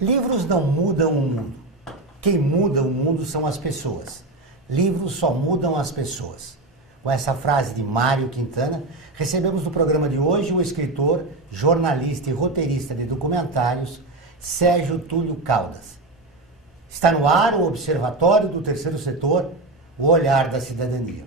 Livros não mudam o mundo. Quem muda o mundo são as pessoas. Livros só mudam as pessoas. Com essa frase de Mário Quintana, recebemos no programa de hoje o escritor, jornalista e roteirista de documentários, Sérgio Túlio Caldas. Está no ar o Observatório do Terceiro Setor, o olhar da cidadania.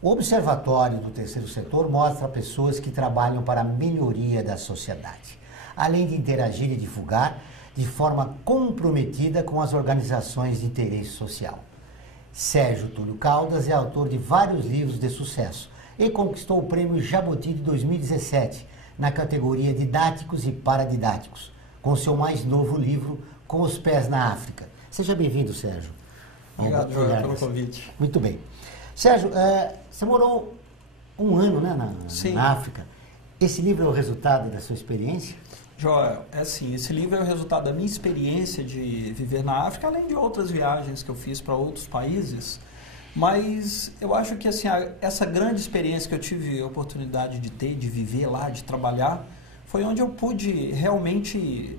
O Observatório do Terceiro Setor mostra pessoas que trabalham para a melhoria da sociedade, além de interagir e divulgar de forma comprometida com as organizações de interesse social. Sérgio Túlio Caldas é autor de vários livros de sucesso e conquistou o Prêmio Jabuti de 2017 na categoria Didáticos e Paradidáticos, com seu mais novo livro, Com os Pés na África. Seja bem-vindo, Sérgio. Obrigado, Joel, pelo convite. Muito bem. Sérgio, você morou um ano, né, na África. Esse livro é o resultado da sua experiência? Joel, é assim, esse livro é o resultado da minha experiência de viver na África, além de outras viagens que eu fiz para outros países. Mas eu acho que assim, essa grande experiência que eu tive a oportunidade de ter, de viver lá, de trabalhar, foi onde eu pude realmente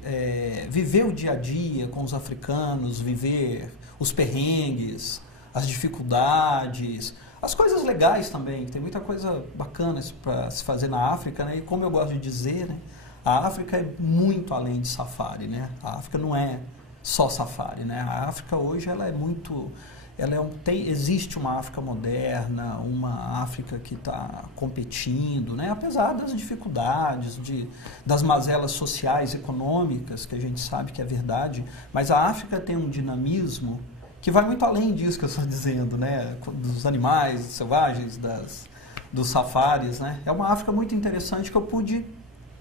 viver o dia a dia com os africanos, viver os perrengues, as dificuldades, as coisas legais também. Tem muita coisa bacana para se fazer na África, né? E como eu gosto de dizer, né? A África é muito além de safari, né? A África não é só safari, né? A África hoje ela é muito, existe uma África moderna, uma África que está competindo, né? Apesar das dificuldades, das mazelas sociais, econômicas, que a gente sabe que é verdade, mas a África tem um dinamismo que vai muito além disso que eu estou dizendo, né? Dos animais selvagens, dos safaris, né? É uma África muito interessante que eu pude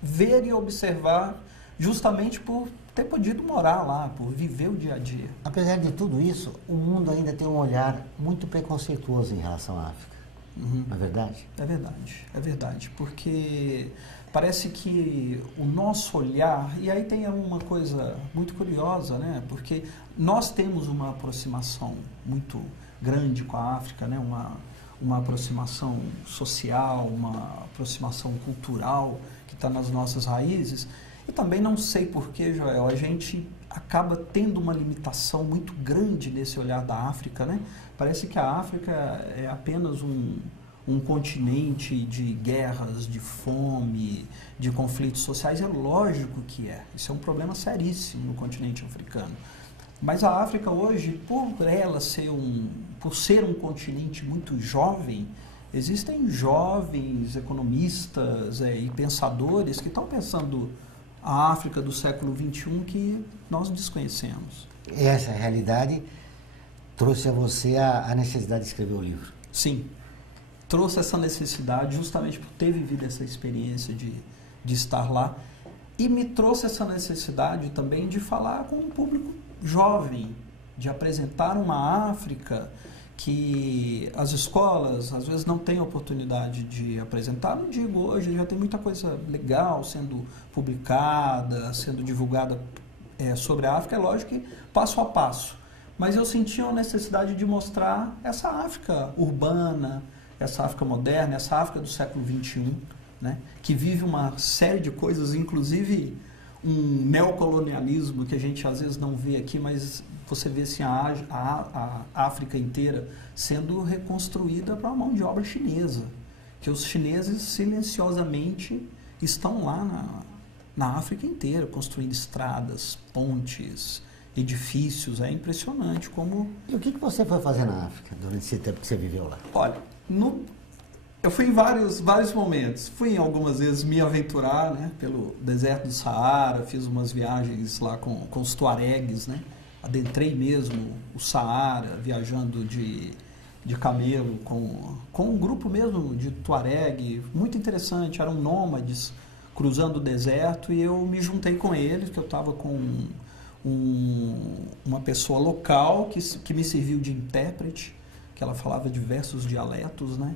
ver e observar justamente por ter podido morar lá, por viver o dia a dia. Apesar de tudo isso, o mundo ainda tem um olhar muito preconceituoso em relação à África. Não é verdade? É verdade, porque parece que o nosso olhar, e aí tem uma coisa muito curiosa, né? Porque nós temos uma aproximação muito grande com a África, né? Uma aproximação social, uma aproximação cultural que está nas nossas raízes. E também não sei porquê, Joel, a gente acaba tendo uma limitação muito grande nesse olhar da África, né? Parece que a África é apenas um continente de guerras, de fome, de conflitos sociais. É lógico que é. Isso é um problema seríssimo no continente africano. Mas a África hoje, por ser um continente muito jovem, existem jovens economistas e pensadores que estão pensando a África do século XXI que nós desconhecemos. Essa realidade trouxe a você a necessidade de escrever o livro? Sim. Trouxe essa necessidade justamente por ter vivido essa experiência de estar lá, e me trouxe essa necessidade também de falar com um público jovem, de apresentar uma África que as escolas às vezes não têm oportunidade de apresentar. Não digo hoje, já tem muita coisa legal sendo publicada, sendo divulgada sobre a África, é lógico que passo a passo, mas eu senti a necessidade de mostrar essa África urbana, essa África moderna, essa África do século XXI, né, que vive uma série de coisas, inclusive um neocolonialismo que a gente às vezes não vê aqui, mas você vê assim, a África inteira sendo reconstruída para a mão de obra chinesa, que os chineses silenciosamente estão lá na África inteira, construindo estradas, pontes, edifícios. É impressionante como... E o que você foi fazer na África durante esse tempo que você viveu lá? Olha, eu fui em vários momentos. Fui algumas vezes me aventurar, né, pelo deserto do Saara, fiz umas viagens lá com os tuaregues, né? Adentrei mesmo o Saara, viajando de camelo com um grupo mesmo de tuareg, muito interessante. Eram nômades cruzando o deserto, e eu me juntei com eles, que eu estava com uma pessoa local que me serviu de intérprete, que ela falava diversos dialetos, né?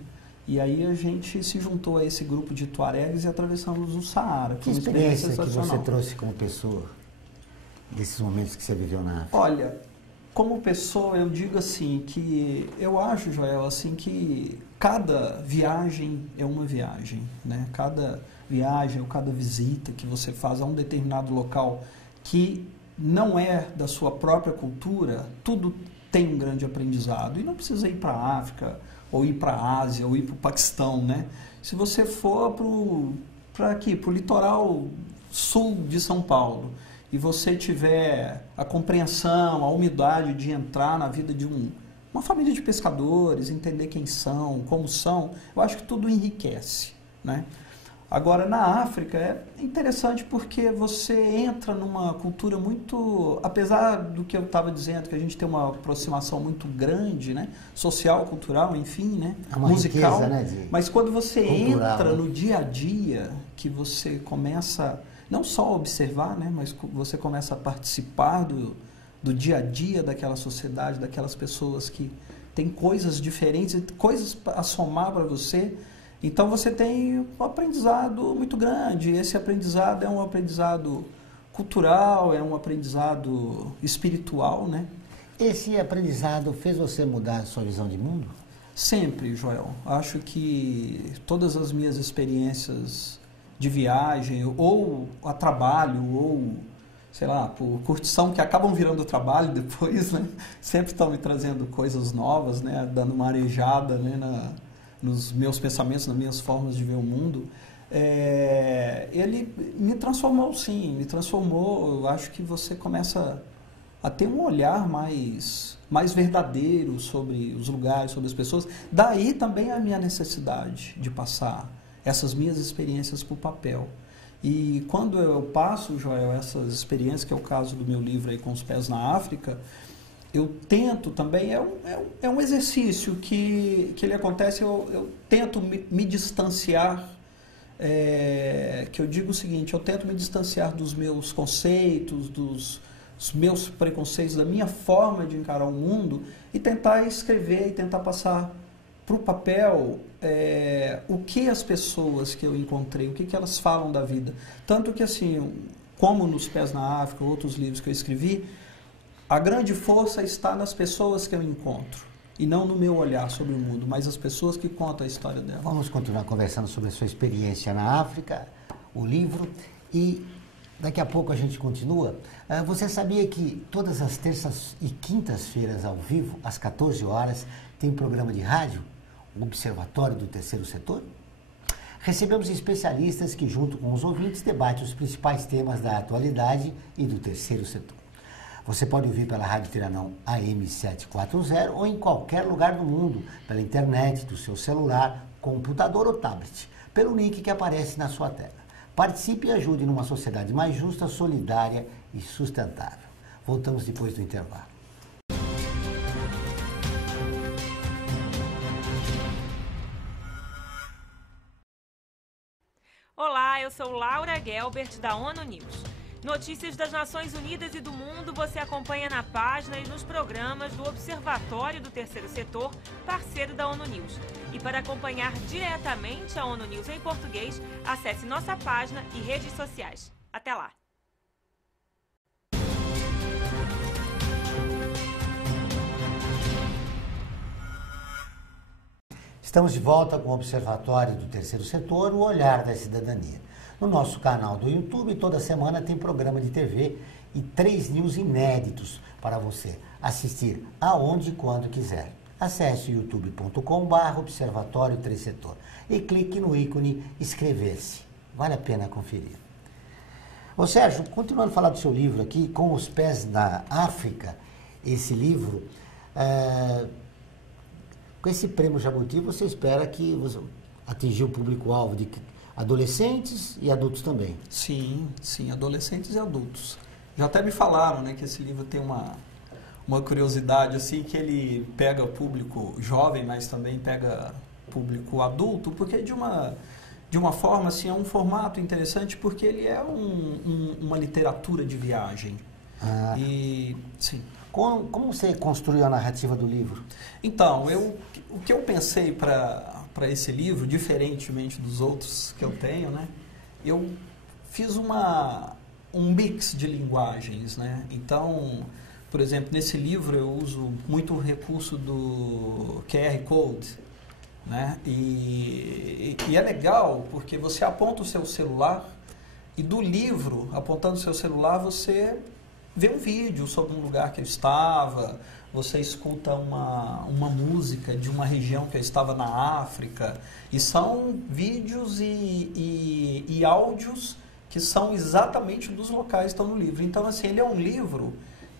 E aí a gente se juntou a esse grupo de tuaregs e atravessamos o Saara. Que experiência que você trouxe como pessoa desses momentos que você viveu na África? Olha, como pessoa eu digo assim que eu acho, Joel, assim que cada viagem é uma viagem, né? Cada viagem ou cada visita que você faz a um determinado local que não é da sua própria cultura, tudo tem um grande aprendizado. E não precisa ir para a África, ou ir para a Ásia, ou ir para o Paquistão, né? Se você for para aqui, para o litoral sul de São Paulo, e você tiver a compreensão, a humildade de entrar na vida de uma família de pescadores, entender quem são, como são, eu acho que tudo enriquece, né? Agora, na África é interessante porque você entra numa cultura muito... Apesar do que eu estava dizendo, que a gente tem uma aproximação muito grande, né? Social, cultural, enfim, né? É uma musical. Riqueza, né? Mas quando você cultural, entra né? no dia a dia, que você começa não só a observar, né? Mas você começa a participar do dia a dia daquela sociedade, daquelas pessoas que têm coisas diferentes, coisas a somar para você. Então você tem um aprendizado muito grande. Esse aprendizado é um aprendizado cultural, é um aprendizado espiritual, né? Esse aprendizado fez você mudar a sua visão de mundo? Sempre, Joel. Acho que todas as minhas experiências de viagem, ou a trabalho, ou, sei lá, por curtição, que acabam virando trabalho depois, né? Sempre estão me trazendo coisas novas, né? Dando uma arejada, né? Nos meus pensamentos, nas minhas formas de ver o mundo, ele me transformou, sim, me transformou. Eu acho que você começa a ter um olhar mais verdadeiro sobre os lugares, sobre as pessoas. Daí também a minha necessidade de passar essas minhas experiências para o papel. E quando eu passo, Joel, essas experiências, que é o caso do meu livro aí, Com os Pés na África, eu tento também, é um exercício que ele acontece, eu tento me distanciar, que eu digo o seguinte, eu tento me distanciar dos meus conceitos, dos meus preconceitos, da minha forma de encarar o mundo e tentar escrever e tentar passar para o papel o que as pessoas que eu encontrei, o que elas falam da vida. Tanto que assim, como Nos Pés na África, outros livros que eu escrevi, a grande força está nas pessoas que eu encontro, e não no meu olhar sobre o mundo, mas as pessoas que contam a história dela. Vamos continuar conversando sobre a sua experiência na África, o livro, e daqui a pouco a gente continua. Você sabia que todas as terças e quintas-feiras, ao vivo, às 14 horas, tem um programa de rádio, o Observatório do Terceiro Setor? Recebemos especialistas que, junto com os ouvintes, debatem os principais temas da atualidade e do terceiro setor. Você pode ouvir pela Rádio Tiranão AM 740 ou em qualquer lugar do mundo, pela internet, do seu celular, computador ou tablet, pelo link que aparece na sua tela. Participe e ajude numa sociedade mais justa, solidária e sustentável. Voltamos depois do intervalo. Olá, eu sou Laura Gelbert, da ONU News. Notícias das Nações Unidas e do mundo você acompanha na página e nos programas do Observatório do Terceiro Setor, parceiro da ONU News. E para acompanhar diretamente a ONU News em português, acesse nossa página e redes sociais. Até lá! Estamos de volta com o Observatório do Terceiro Setor, o Olhar da Cidadania. No nosso canal do YouTube, toda semana tem programa de TV e 3 news inéditos para você assistir aonde e quando quiser. Acesse youtube.com/Observatório 3 Setor e clique no ícone inscrever-se. Vale a pena conferir. Ô Sérgio, continuando a falar do seu livro aqui, Com os Pés na África, esse livro, com esse prêmio Jabuti, você espera que você atingiu o público-alvo de adolescentes e adultos também? Sim, adolescentes e adultos. Já até me falaram, né, que esse livro tem uma curiosidade, assim, que ele pega público jovem, mas também pega público adulto, porque de uma forma, assim, é um formato interessante, porque ele é uma literatura de viagem. E, sim. Como você construiu a narrativa do livro? Então, o que eu pensei para para esse livro, diferentemente dos outros que eu tenho, né? Eu fiz um mix de linguagens, né? Então, por exemplo, nesse livro eu uso muito o recurso do QR Code, né? E é legal porque você aponta o seu celular e do livro, apontando o seu celular, você vê um vídeo sobre um lugar que eu estava, você escuta uma música de uma região que eu estava na África, e são vídeos e áudios que são exatamente dos locais que estão no livro. Então, assim, ele é um livro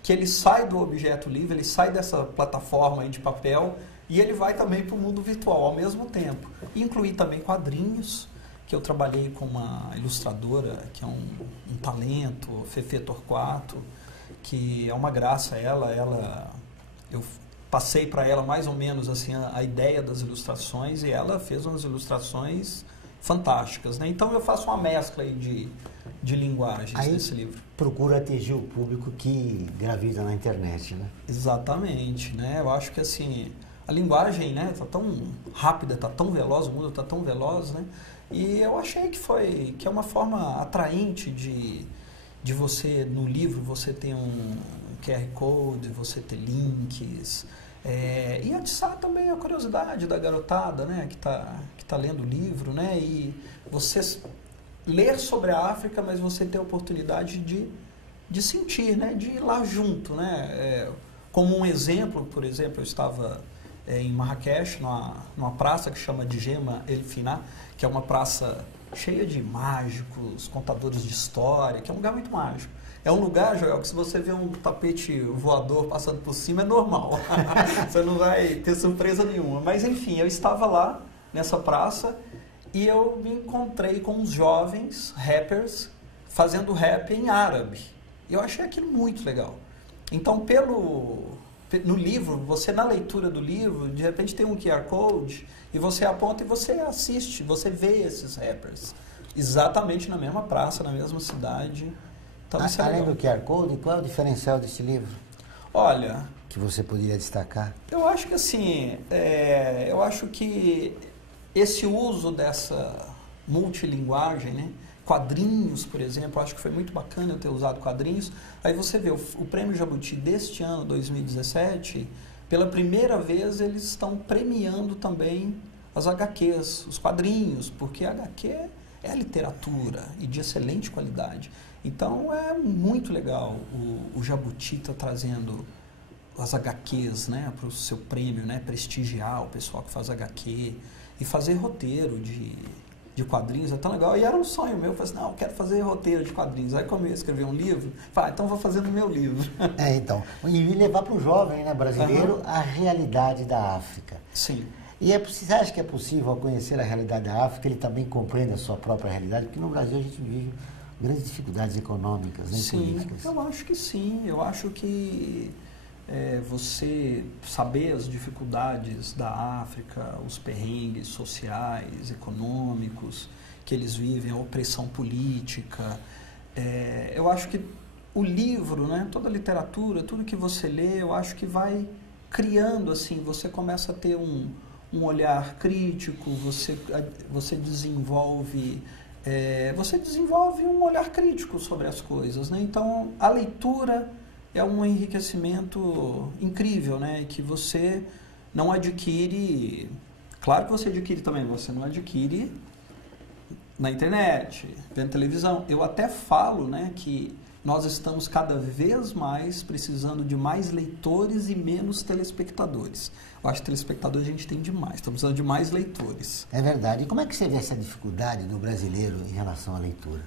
que ele sai do objeto livre, ele sai dessa plataforma aí de papel e ele vai também para o mundo virtual ao mesmo tempo. Incluí também quadrinhos, que eu trabalhei com uma ilustradora, que é um talento, Fefe Torquato, que é uma graça eu passei para ela mais ou menos assim a ideia das ilustrações e ela fez umas ilustrações fantásticas, né? Então eu faço uma mescla aí de linguagens aí, nesse livro. Procura atingir o público que gravita na internet, né? Exatamente, né? Eu acho que assim, a linguagem, né, tá tão rápida, tá tão veloz, o mundo tá tão veloz, né? E eu achei que é uma forma atraente de você, no livro, você ter um QR Code, você ter links, e atiçar também a curiosidade da garotada, né, que tá lendo o livro, né, e você ler sobre a África, mas você ter a oportunidade de sentir, né, de ir lá junto, né, como um exemplo, por exemplo, eu estava em Marrakech, numa praça que chama de Gema El Fina, que é uma praça cheia de mágicos, contadores de história, que é um lugar muito mágico. É um lugar, Joel, que se você vê um tapete voador passando por cima, é normal. Você não vai ter surpresa nenhuma. Mas, enfim, eu estava lá, nessa praça, e eu me encontrei com uns jovens rappers fazendo rap em árabe. E eu achei aquilo muito legal. Então, no livro, você na leitura do livro, de repente tem um QR Code e você aponta e você assiste, você vê esses rappers exatamente na mesma praça, na mesma cidade. Então, isso é além legal. do QR Code, qual é o diferencial desse livro? Olha, que você poderia destacar? Eu acho que assim, eu acho que esse uso dessa multilinguagem, né? Quadrinhos, por exemplo, acho que foi muito bacana eu ter usado quadrinhos. Aí você vê, o Prêmio Jabuti deste ano, 2017, pela primeira vez eles estão premiando também as HQs, os quadrinhos, porque a HQ é literatura e de excelente qualidade. Então é muito legal o Jabuti tá trazendo as HQs, né, para o seu prêmio, né, prestigiar o pessoal que faz HQ e fazer roteiro de quadrinhos, é tão legal. E era um sonho meu, eu falei assim, não, eu quero fazer roteiro de quadrinhos. Aí como eu ia escrever um livro, falei, então vou fazer no meu livro. Então, e levar para o jovem, né, brasileiro, a realidade da África. Sim. E você acha que é possível, ao conhecer a realidade da África, ele também compreende a sua própria realidade? Porque no Brasil a gente vive grandes dificuldades econômicas, né, e políticas. Eu acho que sim. Eu acho que você saber as dificuldades da África, os perrengues sociais, econômicos que eles vivem, a opressão política. Eu acho que o livro, né, toda a literatura, tudo que você lê, eu acho que vai criando, assim, você começa a ter um olhar crítico, você desenvolve um olhar crítico sobre as coisas, né? Então, a leitura é um enriquecimento incrível, né? Que você não adquire... Claro que você adquire também, você não adquire na internet, vendo televisão. Eu até falo, né, que nós estamos cada vez mais precisando de mais leitores e menos telespectadores. Eu acho que telespectadores a gente tem demais, estamos precisando de mais leitores. É verdade. E como é que você vê essa dificuldade do brasileiro em relação à leitura?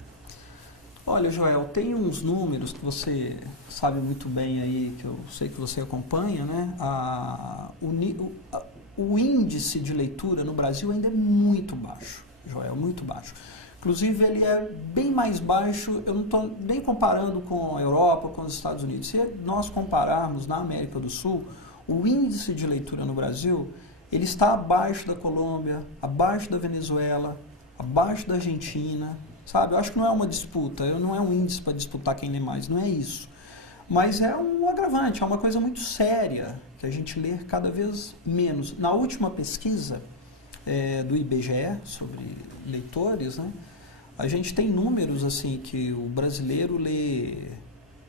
Olha, Joel, tem uns números que você sabe muito bem aí, que eu sei que você acompanha, né? O índice de leitura no Brasil ainda é muito baixo, Joel, muito baixo. Inclusive, ele é bem mais baixo, eu não estou nem comparando com a Europa, com os Estados Unidos. Se nós compararmos na América do Sul, o índice de leitura no Brasil, ele está abaixo da Colômbia, abaixo da Venezuela, abaixo da Argentina, sabe? Eu acho que não é uma disputa, não é um índice para disputar quem lê mais, não é isso. Mas é um agravante, é uma coisa muito séria, que a gente lê cada vez menos. Na última pesquisa, do IBGE sobre leitores, né? A gente tem números assim que o brasileiro lê,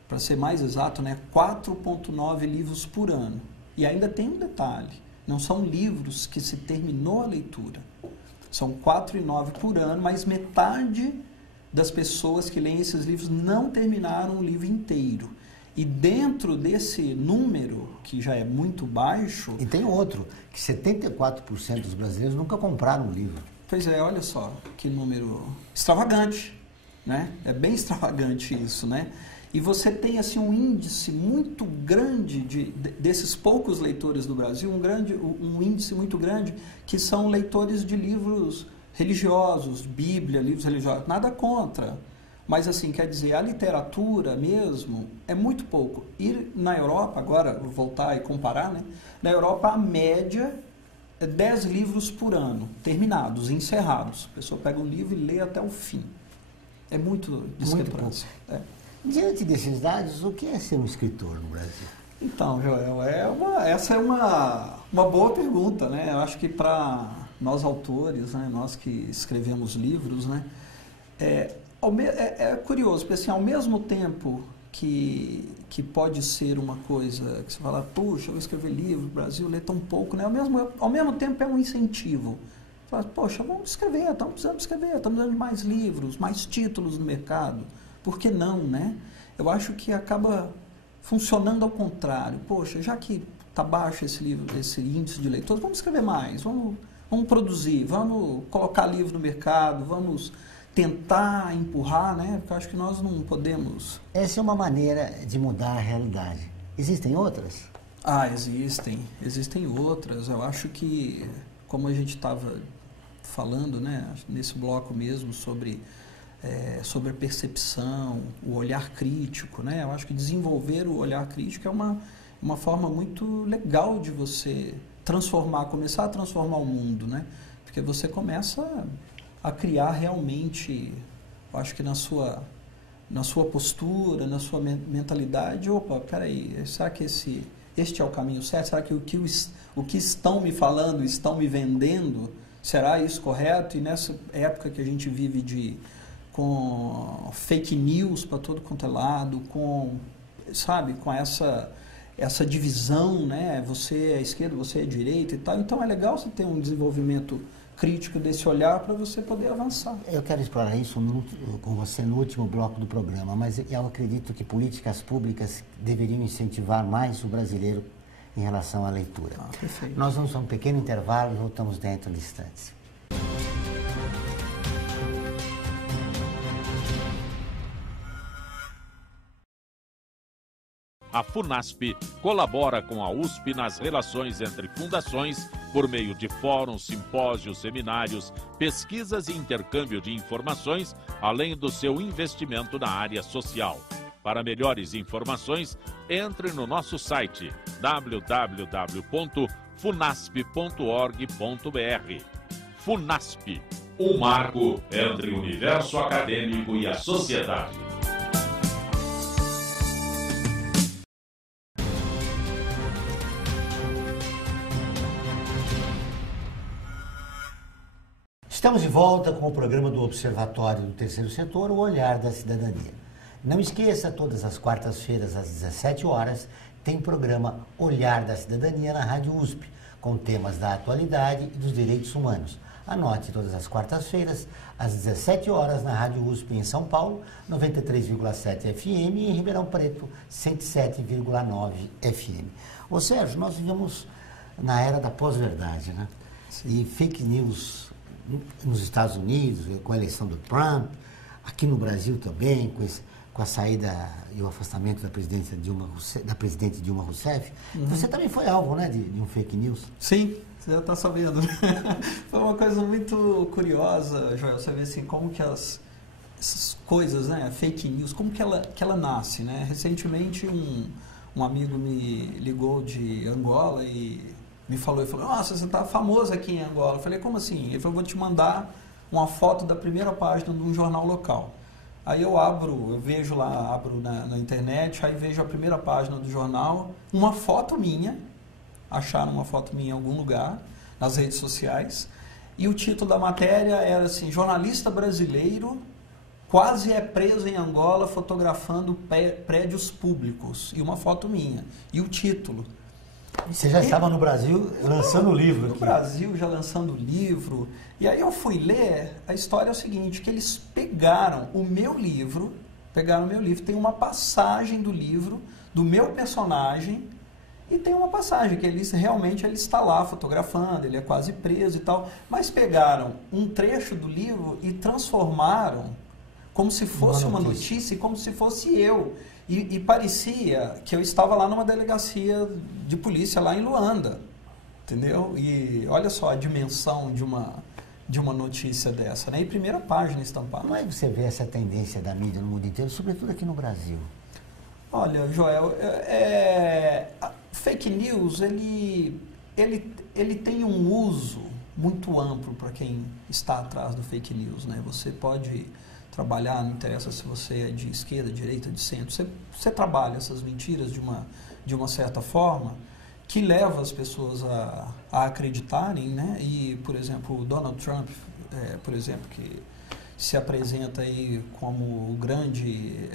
para ser mais exato, né, 4,9 livros por ano. E ainda tem um detalhe, não são livros que se terminou a leitura. São 4,9 por ano, mas metade das pessoas que leem esses livros não terminaram o livro inteiro. E dentro desse número, que já é muito baixo... E tem outro, que 74% dos brasileiros nunca compraram um livro. Pois é, olha só, que número extravagante, né? É bem extravagante isso, né? E você tem assim um índice muito grande desses poucos leitores do Brasil, um índice muito grande que são leitores de livros religiosos, Bíblia, livros religiosos, nada contra. Mas assim, quer dizer, a literatura mesmo é muito pouco. E na Europa, agora vou voltar e comparar, né? Na Europa a média é 10 livros por ano, terminados, encerrados. A pessoa pega um livro e lê até o fim. É muito discrepância. Diante desses dados, o que é ser um escritor no Brasil? Então, Joel, essa é uma boa pergunta, né? Eu acho que para nós autores, né, nós que escrevemos livros, né, é curioso, porque assim, ao mesmo tempo que pode ser uma coisa que você fala, puxa, eu vou escrever livro, o Brasil lê tão pouco, né? Ao mesmo tempo é um incentivo. Você fala, poxa, vamos escrever, estamos precisando escrever, estamos precisando de mais livros, mais títulos no mercado. Por que não, né? Eu acho que acaba funcionando ao contrário. Poxa, já que está baixo esse índice de leitores, vamos escrever mais, vamos produzir, vamos colocar livro no mercado, vamos tentar empurrar, né? Porque eu acho que nós não podemos... Essa é uma maneira de mudar a realidade. Existem outras? Existem outras. Eu acho que, como a gente estava falando, né, nesse bloco mesmo, sobre a percepção, o olhar crítico, né? Eu acho que desenvolver o olhar crítico é uma forma muito legal de você começar a transformar o mundo, né? Porque você começa a criar realmente, eu acho que na sua postura, na sua mentalidade, opa, peraí, será que este é o caminho certo? Será que o que estão me falando, estão me vendendo, será isso correto? E nessa época que a gente vive com fake news para todo quanto é lado, com essa divisão, né? Você é esquerda, você é direita e tal. Então é legal você ter um desenvolvimento crítico desse olhar para você poder avançar. Eu quero explorar isso com você no último bloco do programa, mas eu acredito que políticas públicas deveriam incentivar mais o brasileiro em relação à leitura. Perfeito. Nós vamos a um pequeno intervalo e voltamos dentro de instantes. A FUNASP colabora com a USP nas relações entre fundações por meio de fóruns, simpósios, seminários, pesquisas e intercâmbio de informações, além do seu investimento na área social. Para melhores informações, entre no nosso site www.funasp.org.br. FUNASP, um marco entre o universo acadêmico e a sociedade. Estamos de volta com o programa do Observatório do Terceiro Setor, o Olhar da Cidadania. Não esqueça, todas as quartas-feiras, às 17 horas, tem programa Olhar da Cidadania na Rádio USP, com temas da atualidade e dos direitos humanos. Anote, todas as quartas-feiras, às 17 horas, na Rádio USP em São Paulo, 93,7 FM e em Ribeirão Preto, 107,9 FM. Ô Sérgio, nós vivemos na era da pós-verdade, né? Sim. E fake news nos Estados Unidos, com a eleição do Trump, aqui no Brasil também, com a saída e o afastamento da presidente Dilma Rousseff. Uhum. Você também foi alvo, né, de um fake news? Sim, você já está sabendo. Foi uma coisa muito curiosa, Joel, você vê assim, como que essas coisas, né, fake news, como que ela nasce, né? Recentemente um amigo me ligou de Angola e me falou, nossa, você está famoso aqui em Angola. Eu falei, como assim? Ele falou, vou te mandar uma foto da primeira página de um jornal local. Aí eu vejo lá, abro na internet, aí vejo a primeira página do jornal, uma foto minha, acharam uma foto minha em algum lugar, nas redes sociais, e o título da matéria era assim: jornalista brasileiro quase é preso em Angola fotografando prédios públicos. E uma foto minha. E o título. E você já estava no Brasil lançando o livro? No Brasil, já lançando o livro. E aí eu fui ler, a história é o seguinte, que eles pegaram o meu livro, tem uma passagem do livro, do meu personagem, e tem uma passagem que realmente ele está lá fotografando, ele é quase preso e tal, mas pegaram um trecho do livro e transformaram como se fosse uma notícia, como se fosse eu. E parecia que eu estava lá numa delegacia de polícia lá em Luanda, entendeu? E olha só a dimensão de uma notícia dessa, né? E primeira página estampada. Como é que você vê essa tendência da mídia no mundo inteiro, sobretudo aqui no Brasil? Olha, Joel, fake news, ele tem um uso muito amplo para quem está atrás do fake news, né? Você pode trabalhar, não interessa se você é de esquerda, direita, de centro, você trabalha essas mentiras de uma certa forma que leva as pessoas a acreditarem, né? E, por exemplo, o Donald Trump, por exemplo, que se apresenta aí como o grande,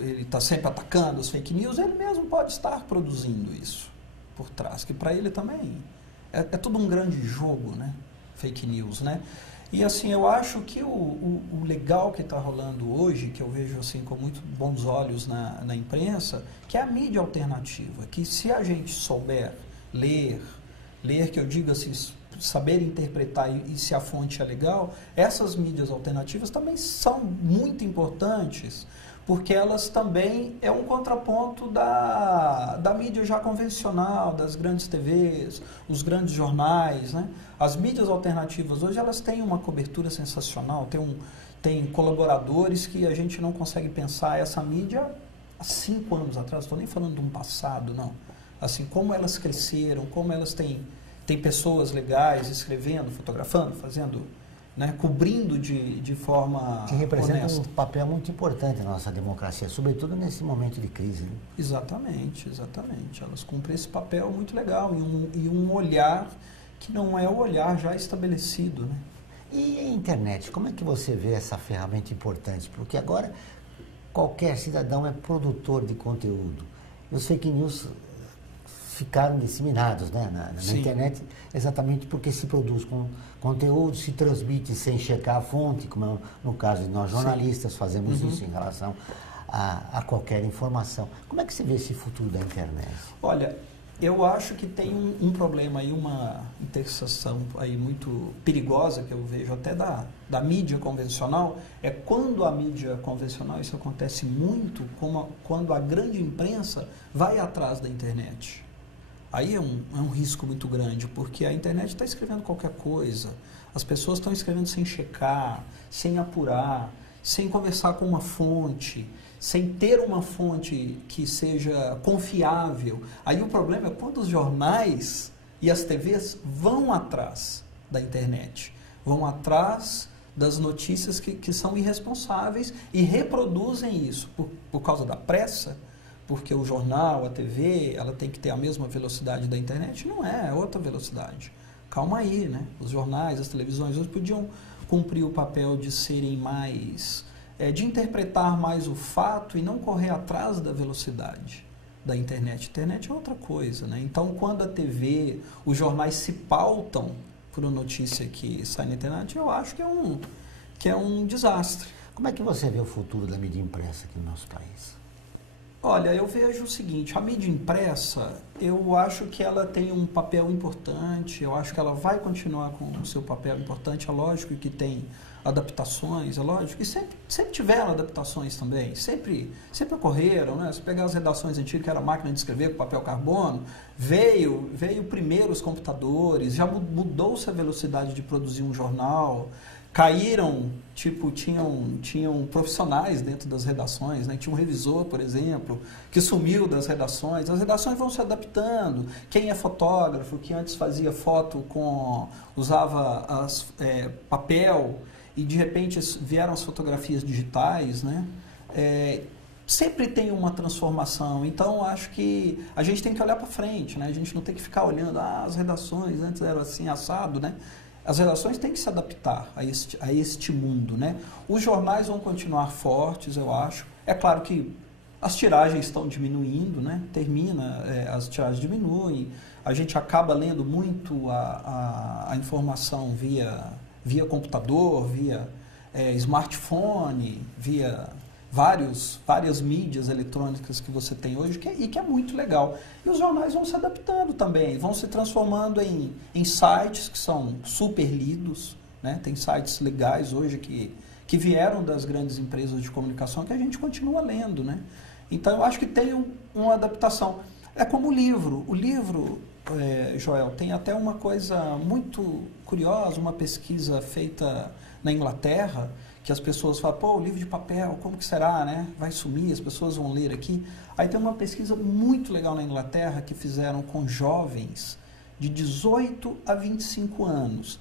ele está sempre atacando as fake news, ele mesmo pode estar produzindo isso por trás, que para ele também é tudo um grande jogo, né? Fake news, né? E assim, eu acho que o legal que está rolando hoje, que eu vejo assim com muito bons olhos na imprensa, que é a mídia alternativa, que se a gente souber ler que eu digo assim, saber interpretar e se a fonte é legal, essas mídias alternativas também são muito importantes, porque elas também é um contraponto da mídia já convencional, das grandes TVs, os grandes jornais, né? As mídias alternativas hoje elas têm uma cobertura sensacional, tem colaboradores que a gente não consegue pensar essa mídia há 5 anos atrás, estou nem falando de um passado, não. Assim, como elas cresceram, como elas têm pessoas legais escrevendo, fotografando, fazendo, né, cobrindo de forma que representa honesta. Um papel muito importante na nossa democracia, sobretudo nesse momento de crise. Né? Exatamente. Elas cumprem esse papel muito legal e um olhar que não é o olhar já estabelecido. Né? E a internet, como é que você vê essa ferramenta importante? Porque agora qualquer cidadão é produtor de conteúdo. E os fake news ficaram disseminados, né, na internet, exatamente porque se produz conteúdo, se transmite sem checar a fonte, como é no caso de nós jornalistas fazemos isso em relação a qualquer informação. Como é que você vê esse futuro da internet? Olha, eu acho que tem um problema aí, uma interseção aí muito perigosa que eu vejo até da mídia convencional, é quando a mídia convencional, isso acontece muito, quando a grande imprensa vai atrás da internet. Aí é um risco muito grande, porque a internet está escrevendo qualquer coisa, as pessoas estão escrevendo sem checar, sem apurar, sem conversar com uma fonte, sem ter uma fonte que seja confiável. Aí o problema é quando os jornais e as TVs vão atrás da internet, vão atrás das notícias que são irresponsáveis e reproduzem isso por causa da pressa, porque o jornal, a TV, ela tem que ter a mesma velocidade da internet. Não é outra velocidade. Calma aí, né? Os jornais, as televisões, eles podiam cumprir o papel de serem mais... de interpretar mais o fato e não correr atrás da velocidade da internet. A internet é outra coisa, né? Então, quando a TV, os jornais se pautam por uma notícia que sai na internet, eu acho que é um desastre. Como é que você vê o futuro da mídia impressa aqui no nosso país? Olha, eu vejo o seguinte, a mídia impressa, eu acho que ela tem um papel importante, eu acho que ela vai continuar com o seu papel importante, é lógico que tem adaptações, é lógico que sempre tiveram adaptações também, sempre ocorreram, né? Se pegar as redações antigas, que era máquina de escrever com papel carbono, veio primeiro os computadores, já mudou-se a velocidade de produzir um jornal, caíram, tipo, tinham profissionais dentro das redações, né? Tinha um revisor, por exemplo, que sumiu das redações. As redações vão se adaptando. Quem é fotógrafo, que antes fazia foto usava papel e de repente vieram as fotografias digitais, né? Sempre tem uma transformação. Então, acho que a gente tem que olhar para frente, né? A gente não tem que ficar olhando, as redações antes eram assim, assado, né? as redações têm que se adaptar a este mundo, né? Os jornais vão continuar fortes, eu acho. É claro que as tiragens estão diminuindo, né? As tiragens diminuem, a gente acaba lendo muito a informação via computador, via smartphone, via várias mídias eletrônicas que você tem hoje, que é muito legal. E os jornais vão se adaptando também, vão se transformando em sites que são super lidos, né? Tem sites legais hoje que vieram das grandes empresas de comunicação que a gente continua lendo, né? Então, eu acho que tem uma adaptação. É como o livro. O livro, Joel, tem até uma coisa muito curiosa, uma pesquisa feita na Inglaterra, que as pessoas falam, pô, o livro de papel, como que será, né? Vai sumir, as pessoas vão ler aqui. Aí tem uma pesquisa muito legal na Inglaterra que fizeram com jovens de 18 a 25 anos.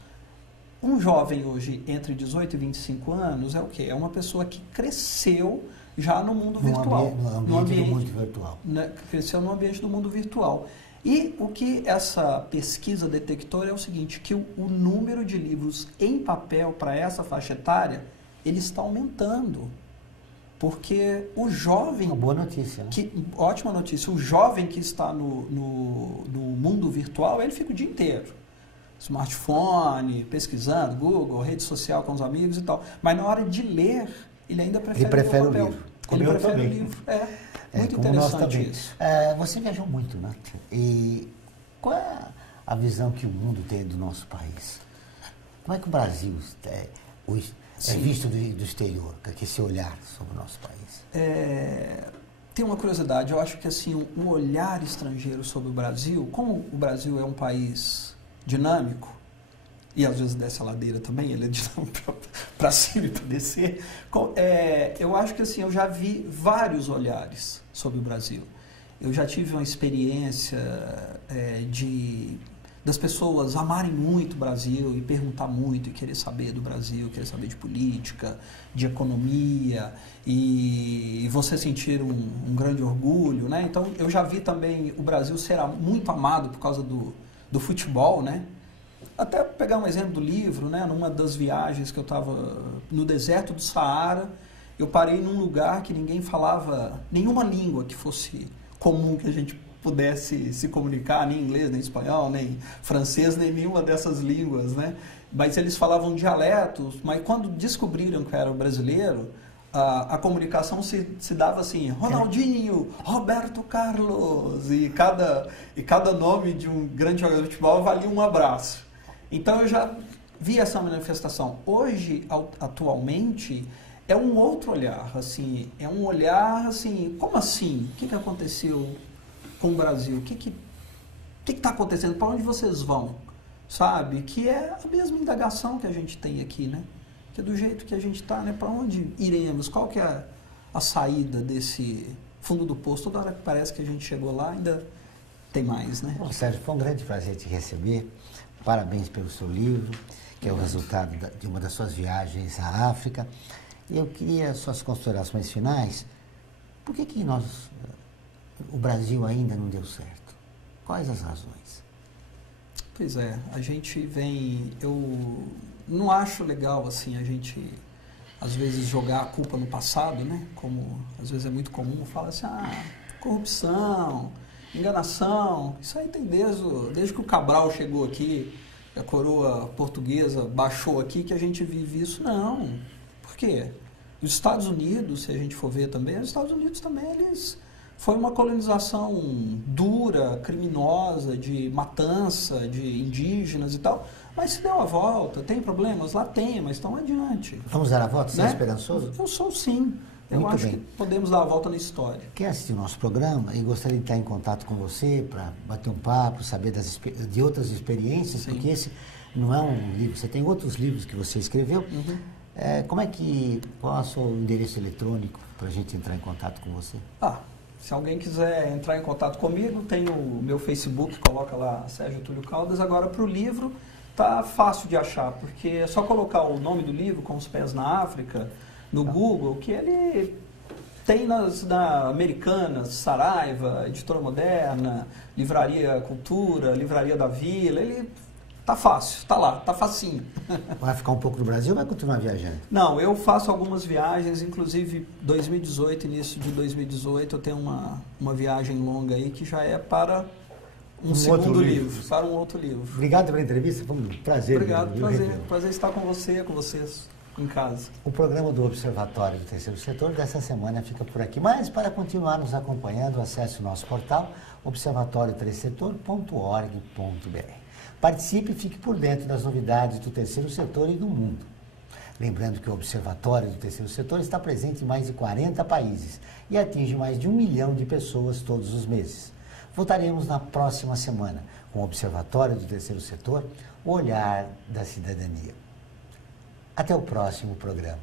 Um jovem hoje entre 18 e 25 anos é o quê? É uma pessoa que cresceu já no mundo virtual. No ambiente do mundo virtual. Né? Cresceu no ambiente do mundo virtual. E o que essa pesquisa detectou é o seguinte, que o número de livros em papel para essa faixa etária, ele está aumentando. Porque o jovem... Uma boa notícia, né? Ótima notícia. O jovem que está no mundo virtual, ele fica o dia inteiro. Smartphone, pesquisando, Google, rede social com os amigos e tal. Mas na hora de ler, ele ainda prefere o livro. Ele prefere o livro. Muito interessante isso. Você viajou muito, né? E qual é a visão que o mundo tem do nosso país? Como é que o Brasil é visto do exterior? Que esse olhar sobre o nosso país? Tem uma curiosidade. Eu acho que assim, um olhar estrangeiro sobre o Brasil, como o Brasil é um país dinâmico, e às vezes desce a ladeira também, ele é dinâmico para cima e para descer, eu acho que assim, eu já vi vários olhares sobre o Brasil. Eu já tive uma experiência das pessoas amarem muito o Brasil e perguntar muito e querer saber do Brasil, querer saber de política, de economia, e você sentir um grande orgulho, né? Então, eu já vi também o Brasil ser muito amado por causa do futebol, né? Até pegar um exemplo do livro, né? Numa das viagens que eu estava no deserto do Saara, eu parei num lugar que ninguém falava nenhuma língua que fosse comum que a gente pudesse se comunicar, nem inglês, nem espanhol, nem francês, nem nenhuma dessas línguas, né? Mas eles falavam dialetos, mas quando descobriram que eu era brasileiro, a comunicação se dava assim, Ronaldinho, Roberto Carlos, e cada nome de um grande jogador de futebol valia um abraço. Então eu já vi essa manifestação. Hoje, atualmente, é um outro olhar, assim, é um olhar assim, como assim? O que aconteceu com o Brasil? O que está acontecendo? Para onde vocês vão? Sabe? Que é a mesma indagação que a gente tem aqui, né? Que é do jeito que a gente está, né? Para onde iremos? Qual que é a saída desse fundo do poço? Toda hora que parece que a gente chegou lá, ainda tem mais, né? Bom, Sérgio, foi um grande prazer te receber. Parabéns pelo seu livro, que é o resultado de uma das suas viagens à África. E eu queria suas considerações finais. Por que o Brasil ainda não deu certo? Quais as razões? Pois é, a gente vem... Eu não acho legal, assim, a gente, às vezes, jogar a culpa no passado, né? Como, às vezes, é muito comum falar assim, corrupção, enganação, isso aí tem desde que o Cabral chegou aqui, a coroa portuguesa baixou aqui, que a gente vive isso. Não. Por quê? Os Estados Unidos, se a gente for ver também, os Estados Unidos também, foi uma colonização dura, criminosa, de matança de indígenas e tal, mas se deu a volta. Tem problemas? Lá tem, mas estão adiante. Vamos dar a volta? Você né? é esperançoso? Eu sou, sim. Eu acho que podemos dar a volta na história. Quem assistiu o nosso programa e gostaria de estar em contato com você para bater um papo, saber de outras experiências, sim, porque esse não é um livro, você tem outros livros que você escreveu. Uhum. Qual é o seu endereço eletrônico para a gente entrar em contato com você? Se alguém quiser entrar em contato comigo, tem o meu Facebook, coloca lá Sérgio Túlio Caldas. Agora, para o livro, tá fácil de achar, porque é só colocar o nome do livro, Com os Pés na África, no Google, que ele tem na Americanas, Saraiva, Editora Moderna, Livraria Cultura, Livraria da Vila, ele Tá fácil, tá lá, tá facinho. Vai ficar um pouco no Brasil ou vai continuar viajando? Não, eu faço algumas viagens, inclusive 2018, início de 2018, eu tenho uma viagem longa aí que já é para um segundo livro, para um outro livro. Obrigado pela entrevista, foi um prazer. Obrigado, prazer estar com vocês em casa. O programa do Observatório do Terceiro Setor dessa semana fica por aqui, mas para continuar nos acompanhando, acesse o nosso portal observatorioterceirsetor.org.br. Participe e fique por dentro das novidades do terceiro setor e do mundo. Lembrando que o Observatório do Terceiro Setor está presente em mais de 40 países e atinge mais de 1 milhão de pessoas todos os meses. Voltaremos na próxima semana com o Observatório do Terceiro Setor, o olhar da cidadania. Até o próximo programa.